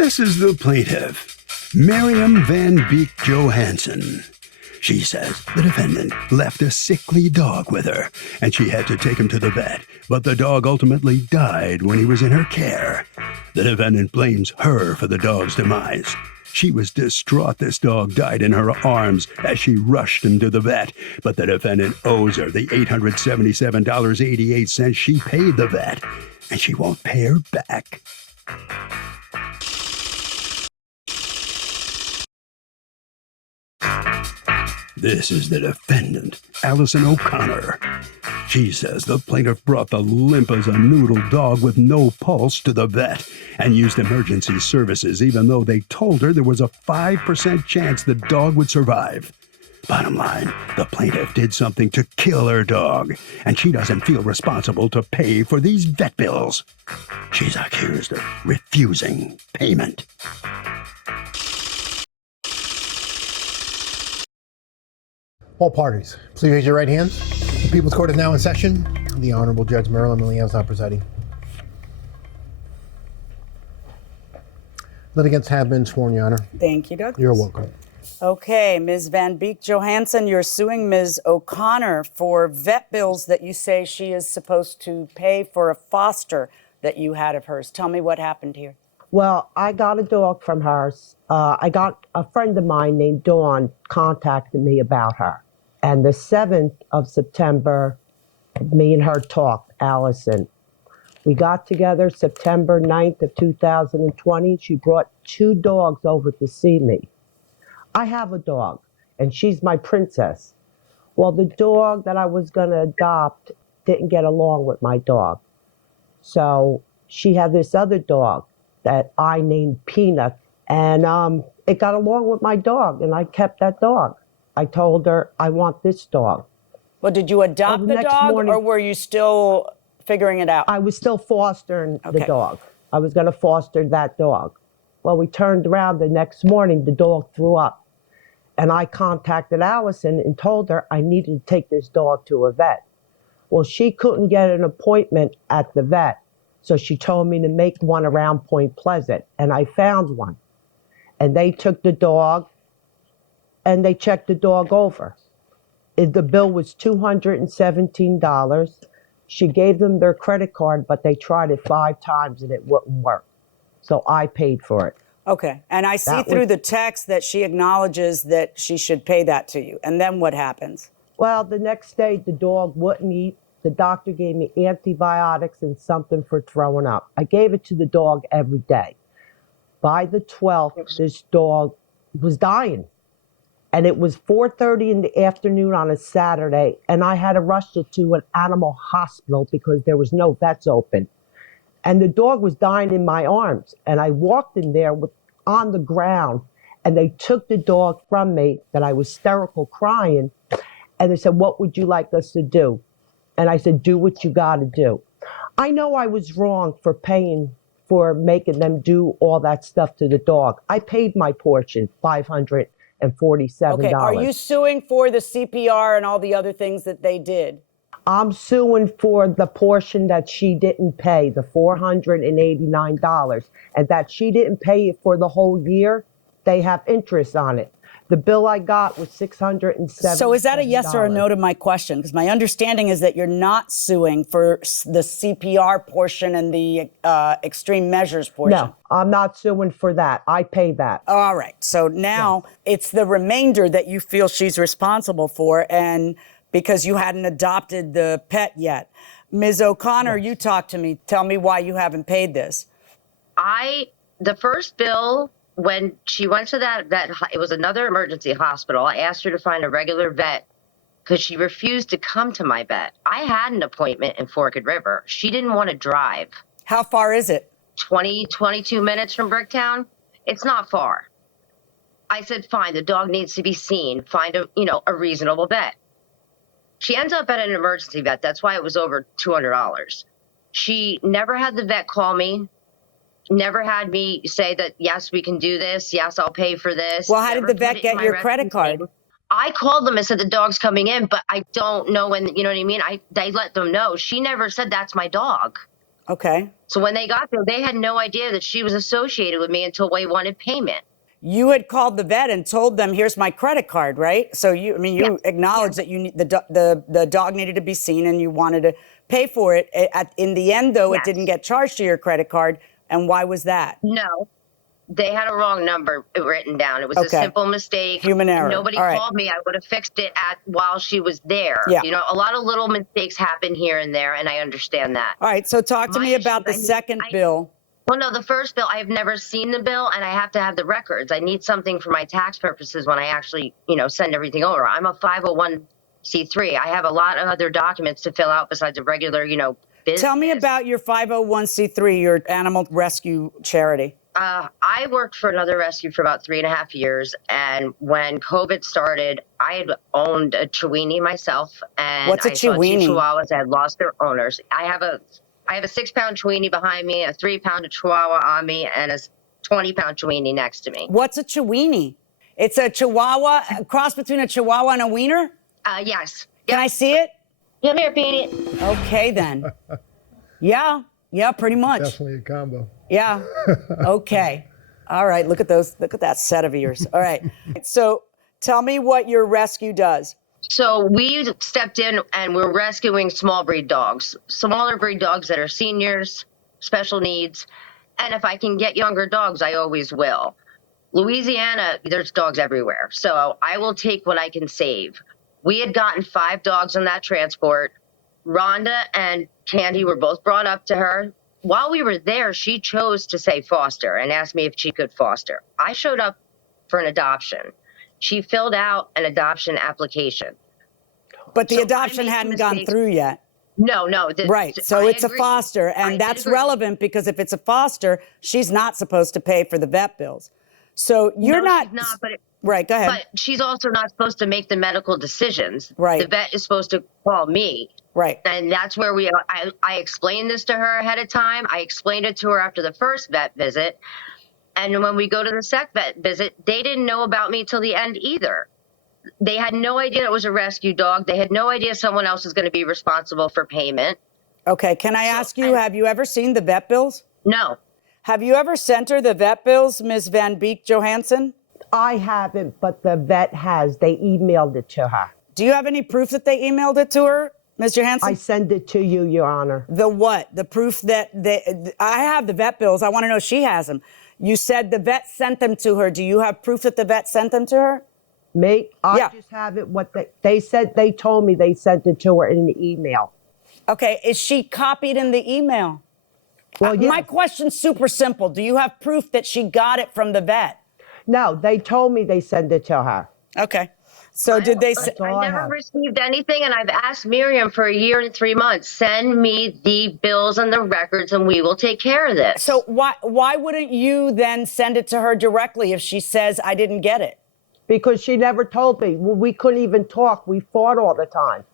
This is the plaintiff, Miriam Van Beek Johansson. She says the defendant left a sickly dog with her, and she had to take him to the vet, but the dog ultimately died when he was in her care. The defendant blames her for the dog's demise. She was distraught this dog died in her arms as she rushed him to the vet, but the defendant owes her the $877.88 she paid the vet, and she won't pay her back. This is the defendant, Allison O'Connor. She says the plaintiff brought the limp as a noodle dog with no pulse to the vet and used emergency services even though they told her there was a 5% chance the dog would survive. Bottom line, the plaintiff did something to kill her dog, and she doesn't feel responsible to pay for these vet bills. She's accused of refusing payment. All parties, please raise your right hands. The People's Court is now in session. The Honorable Judge Marilyn Milian is now presiding. Litigants have been sworn, Your Honor. Thank you, Douglas. You're welcome. Okay, Ms. Van Beek Johansson, you're suing Ms. O'Connor for vet bills that you say she is supposed to pay for a foster that you had of hers. Tell me what happened here. Well, I got a dog from hers. I got a friend of mine named Dawn contacted me about her. And the 7th of September, me and her talked, Allison. We got together September 9th of 2020. She brought 2 dogs over to see me. I have a dog, and she's my princess. Well, the dog that I was going to adopt didn't get along with my dog. So she had this other dog that I named Peanut, and it got along with my dog, and I kept that dog. I told her, I want this dog. Well, did you adopt the dog, or were you still figuring it out? I was still fostering the dog. I was going to foster that dog. Well, we turned around the next morning, the dog threw up. And I contacted Allison and told her I needed to take this dog to a vet. Well, she couldn't get an appointment at the vet, so she told me to make one around Point Pleasant, and I found one. And they took the dog, and they checked the dog over. The bill was $217. She gave them their credit card, but they tried it 5 times and it wouldn't work. So I paid for it. Okay. And I see through the text that she acknowledges that she should pay that to you. And then what happens? Well, the next day, the dog wouldn't eat. The doctor gave me antibiotics and something for throwing up. I gave it to the dog every day. By the 12th, this dog was dying. And it was 4:30 in the afternoon on a Saturday, and I had to rush it to an animal hospital because there was no vets open. And the dog was dying in my arms. And I walked in there on the ground, and they took the dog from me, that I was hysterical crying. And they said, what would you like us to do? And I said, do what you got to do. I know I was wrong for making them do all that stuff to the dog. I paid my portion, $547. Okay, are you suing for the CPR and all the other things that they did? I'm suing for the portion that she didn't pay, the $489, and that she didn't pay it for the whole year. They have interest on it. The bill I got was $607. So is that a yes or a no to my question? Because my understanding is that you're not suing for the CPR portion and the extreme measures portion. No, I'm not suing for that. I pay that. All right. So now it's the remainder that you feel she's responsible for, and because you hadn't adopted the pet yet. Ms. O'Connor, you talk to me. Tell me why you haven't paid this. The first bill, when she went to that vet, it was another emergency hospital. I asked her to find a regular vet because she refused to come to my vet. I had an appointment in Forked River. She didn't want to drive. How far is it? 22 minutes from Bricktown. It's not far. I said, fine, the dog needs to be seen. Find a reasonable vet. She ends up at an emergency vet. That's why it was over $200. She never had the vet call me. Never had me say that, yes, we can do this. Yes, I'll pay for this. Well, how did the vet get your credit card? I called them and said the dog's coming in, but I don't know when, you know what I mean? They let them know. She never said that's my dog. Okay. So when they got there, they had no idea that she was associated with me until they wanted payment. You had called the vet and told them, "Here's my credit card," right? So you acknowledged that you need the dog needed to be seen and you wanted to pay for it. In the end, though, it didn't get charged to your credit card. And why was that? No, they had a wrong number written down. It was a simple mistake. Human error. Nobody called me. I would have fixed it while she was there. Yeah. You know, a lot of little mistakes happen here and there, and I understand that. All right. So talk to me about the second bill. Well, no, the first bill, I've never seen the bill, and I have to have the records. I need something for my tax purposes when I actually, send everything over. I'm a 501c3. I have a lot of other documents to fill out besides a regular, business. Tell me about your 501c3, your animal rescue charity. I worked for another rescue for about 3.5 years, and when COVID started, I had owned a Chiweenie myself, and What's a I saw two Chiweenie? Chihuahuas that had lost their owners. I have a 6-pound Chiweenie behind me, a 3-pound Chihuahua on me, and a 20-pound Chiweenie next to me. What's a Chiweenie? It's a Chihuahua, a cross between a Chihuahua and a wiener? Yes. Can I see it? Come here, Beanie. Okay, then. Yeah, pretty much. Definitely a combo. Yeah. Okay. All right. Look at those. Look at that set of ears. All right. So tell me what your rescue does. So we stepped in and we're rescuing small breed dogs, smaller breed dogs that are seniors, special needs. And if I can get younger dogs, I always will. Louisiana, there's dogs everywhere. So I will take what I can save. We had gotten 5 dogs on that transport. Rhonda and Candy were both brought up to her. While we were there, she chose to say foster and asked me if she could foster. I showed up for an adoption. She filled out an adoption application. But the adoption hadn't gone through yet. No. Right. So it's a foster. And that's relevant because if it's a foster, she's not supposed to pay for the vet bills. So you're not. She's not, but right. Go ahead. But she's also not supposed to make the medical decisions. Right. The vet is supposed to call me. Right. And that's where I explained this to her ahead of time. I explained it to her after the first vet visit. And when we go to the second vet visit, they didn't know about me till the end either. They had no idea it was a rescue dog. They had no idea someone else was going to be responsible for payment. Okay. Can I ask you, have you ever seen the vet bills? No. Have you ever sent her the vet bills, Ms. Van Beek Johansson? I haven't, but the vet has. They emailed it to her. Do you have any proof that they emailed it to her, Ms. Johansson? I send it to you, Your Honor. The what? The proof that I have the vet bills. I want to know if she has them. You said the vet sent them to her. Do you have proof that the vet sent them to her? Mate, I just have it. What they said, they told me they sent it to her in the email. Okay, is she copied in the email? Well, yes. My question's super simple. Do you have proof that she got it from the vet? No, they told me they sent it to her. Okay. So did they say? I never received anything, and I've asked Miriam for a year and 3 months. Send me the bills and the records, and we will take care of this. So why wouldn't you then send it to her directly if she says I didn't get it? Because she never told me. Well, we couldn't even talk. We fought all the time.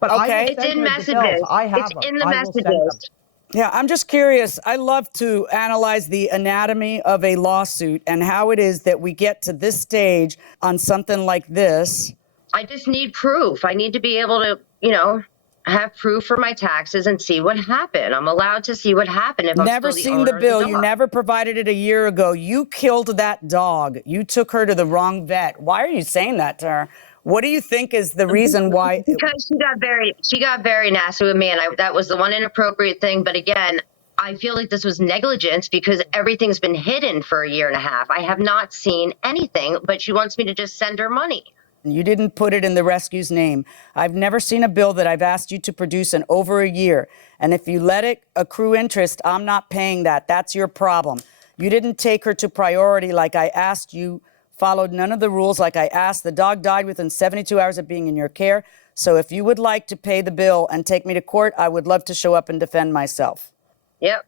But okay. It's in messages. I have it's in the them. messages. Yeah, I'm just curious. I love to analyze the anatomy of a lawsuit and how it is that we get to this stage on something like this. I just need proof. I need to be able to, have proof for my taxes and see what happened. I'm allowed to see what happened if I'm Never still seen the bill. You never provided it a year ago. You killed that dog. You took her to the wrong vet. Why are you saying that to her? What do you think is the reason why? Because she got very nasty with me, and that was the one inappropriate thing. But again, I feel like this was negligence because everything's been hidden for a year and a half. I have not seen anything, but she wants me to just send her money. You didn't put it in the rescue's name. I've never seen a bill that I've asked you to produce in over a year. And if you let it accrue interest, I'm not paying that. That's your problem. You didn't take her to priority like I asked you, followed none of the rules like I asked. The dog died within 72 hours of being in your care. So if you would like to pay the bill and take me to court, I would love to show up and defend myself. Yep,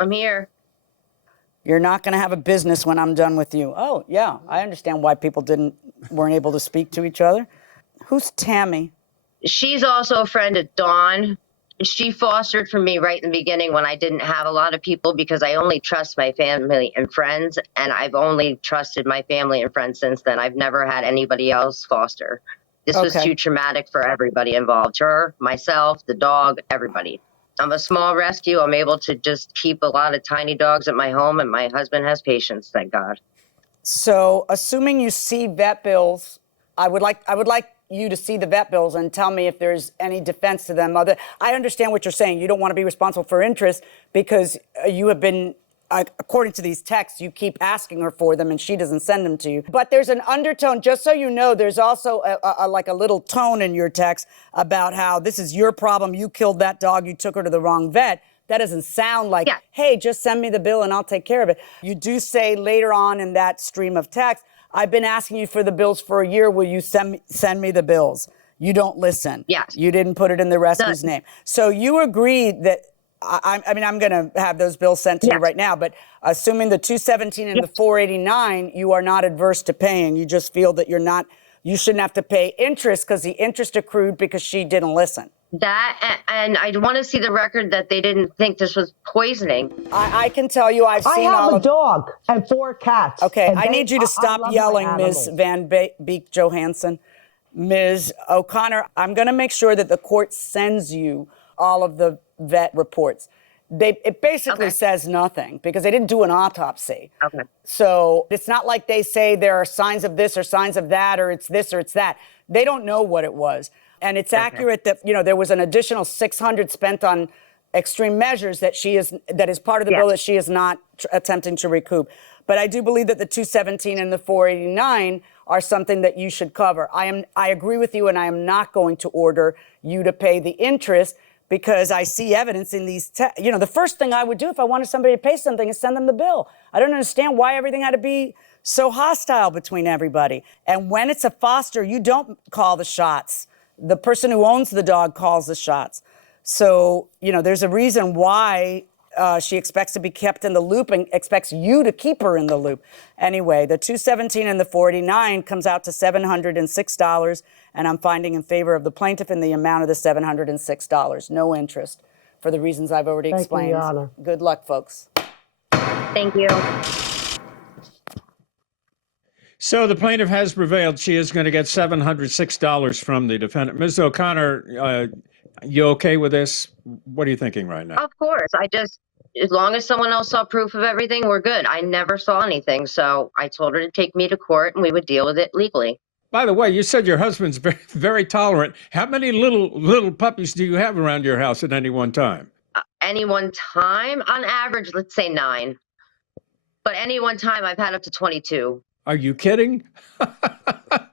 I'm here. You're not going to have a business when I'm done with you. Oh, yeah, I understand why people weren't able to speak to each other. Who's Tammy? She's also a friend of Dawn. She fostered for me right in the beginning when I didn't have a lot of people because I only trust my family and friends, and I've only trusted my family and friends since then. I've never had anybody else foster. This was too traumatic for everybody involved. Her, myself, the dog, everybody. I'm a small rescue. I'm able to just keep a lot of tiny dogs at my home, and my husband has patience, thank God. So, assuming you see vet bills, I would like you to see the vet bills and tell me if there's any defense to them. I understand what you're saying. You don't want to be responsible for interest because you have been, according to these texts, you keep asking her for them and she doesn't send them to you. But there's an undertone, just so you know, there's also like a little tone in your text about how this is your problem. You killed that dog. You took her to the wrong vet. That doesn't sound like, hey, just send me the bill and I'll take care of it. You do say later on in that stream of text, I've been asking you for the bills for a year. Will you send me the bills? You don't listen. Yes. You didn't put it in the rescue's name. So you agree that, I mean, I'm going to have those bills sent to you right now, but assuming the 217 and the 489, you are not adverse to paying. You just feel that you shouldn't have to pay interest because the interest accrued because she didn't listen. That, and I want to see the record that they didn't think this was poisoning. I can tell you I've seen I have a dog and 4 cats. Okay, I need you to stop yelling, Ms. Van Beek Johansson. Ms. O'Connor, I'm going to make sure that the court sends you all of the vet reports. It basically says nothing because they didn't do an autopsy. Okay. So it's not like they say there are signs of this or signs of that or it's this or it's that. They don't know what it was. And it's accurate that, there was an additional $600 spent on extreme measures that is part of the bill that she is not attempting to recoup. But I do believe that the 217 and the 489 are something that you should cover. I agree with you, and I am not going to order you to pay the interest because I see evidence in these, the first thing I would do if I wanted somebody to pay something is send them the bill. I don't understand why everything had to be so hostile between everybody. And when it's a foster, you don't call the shots. The person who owns the dog calls the shots. So, there's a reason why she expects to be kept in the loop and expects you to keep her in the loop. Anyway, the 217 and the 489 comes out to $706, and I'm finding in favor of the plaintiff in the amount of the $706. No interest for the reasons I've already explained. Thank you, Your Honor. Good luck, folks. Thank you. So the plaintiff has prevailed. She is going to get $706 from the defendant. Ms. O'Connor, you okay with this? What are you thinking right now? Of course. As long as someone else saw proof of everything, we're good. I never saw anything. So I told her to take me to court and we would deal with it legally. By the way, you said your husband's very, very tolerant. How many little puppies do you have around your house at any one time? Any one time? On average, let's say 9. But any one time, I've had up to 22. Are you kidding?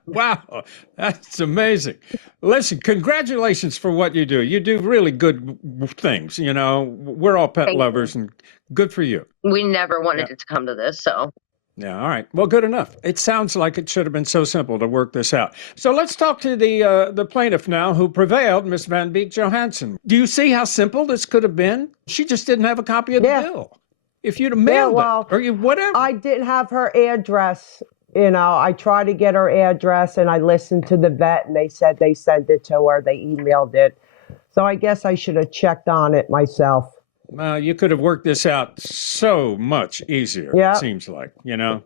Wow, that's amazing. Listen, congratulations for what you do. You do really good things. We're all pet lovers, and good for you. We never wanted it to come to this, so. Yeah, all right. Well, good enough. It sounds like it should have been so simple to work this out. So let's talk to the plaintiff now who prevailed, Ms. Van Beek Johansson. Do you see how simple this could have been? She just didn't have a copy of the bill. If you'd have mailed it or whatever. I didn't have her address. I tried to get her address and I listened to the vet and they said they sent it to her. They emailed it. So I guess I should have checked on it myself. You could have worked this out so much easier, it seems like, and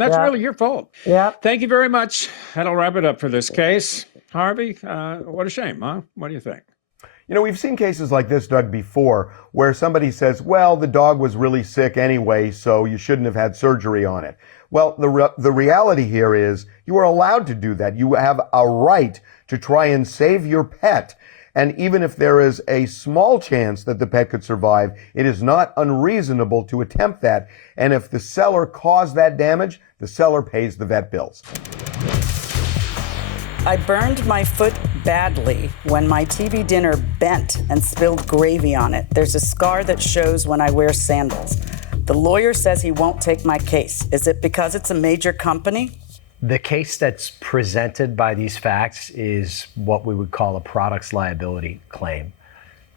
that's really your fault. Yeah. Thank you very much. That'll wrap it up for this case. Harvey, what a shame, huh? What do you think? We've seen cases like this, Doug, before, where somebody says, well, the dog was really sick anyway, so you shouldn't have had surgery on it. Well, the reality here is you are allowed to do that. You have a right to try and save your pet. And even if there is a small chance that the pet could survive, it is not unreasonable to attempt that. And if the seller caused that damage, the seller pays the vet bills. I burned my foot badly when my TV dinner bent and spilled gravy on it. There's a scar that shows when I wear sandals. The lawyer says he won't take my case. Is it because it's a major company? The case that's presented by these facts is what we would call a products liability claim.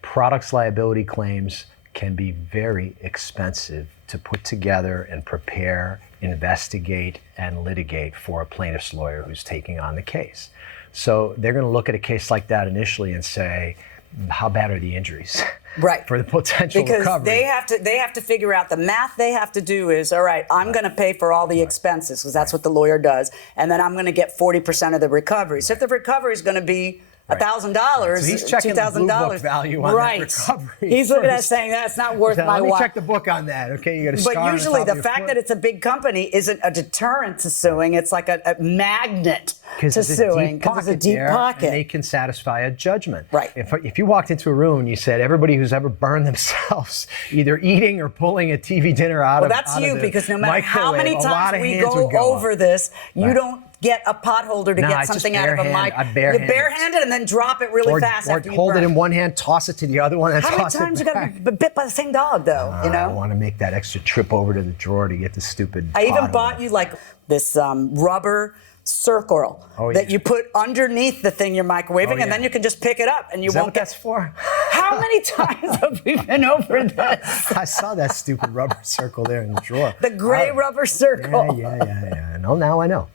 Products liability claims can be very expensive to put together and prepare, investigate, and litigate for a plaintiff's lawyer who's taking on the case. So they're going to look at a case like that initially and say, how bad are the injuries? Right. For the potential because recovery. They have to figure out the math they have to do is, all right, I'm going to pay for all the expenses because that's what the lawyer does. And then I'm going to get 40% of the recovery. So if the recovery is going to be $1,000, So he's checking the blue book $2,000 value on right. that recovery. He's looking at it first. saying that's not worth Now, my let me while. check the book on that. Okay, you got a But scar on usually top the of your fact foot. that it's a big company isn't a deterrent to suing. It's like a magnet to it's a suing deep because it's a pocket deep there, pocket. and they can satisfy a judgment. Right. If you walked into a room and you said everybody who's ever burned themselves either eating or pulling a TV dinner out Well, of that's out you of the because no matter how microwave, many a lot times of we hands go would go over up. this, you Right. don't get a potholder to No, I get just something out of a barehand- mic. I You barehanded. barehanded and then drop it really fast or after you hold burn. it in one hand, toss it to the other one, and How many toss times it you back. got to be bit by the same dog, though? You I know. want to make that extra trip over to the drawer to get the stupid. I even bottle. bought you like this rubber circle Oh, that yeah. you put underneath the thing you're microwaving, and then yeah. you can just pick it up, and you Is that won't what get. that's for? How many times have we been over this? I saw that stupid rubber circle there in the drawer. The gray rubber circle. Yeah. No, now I know.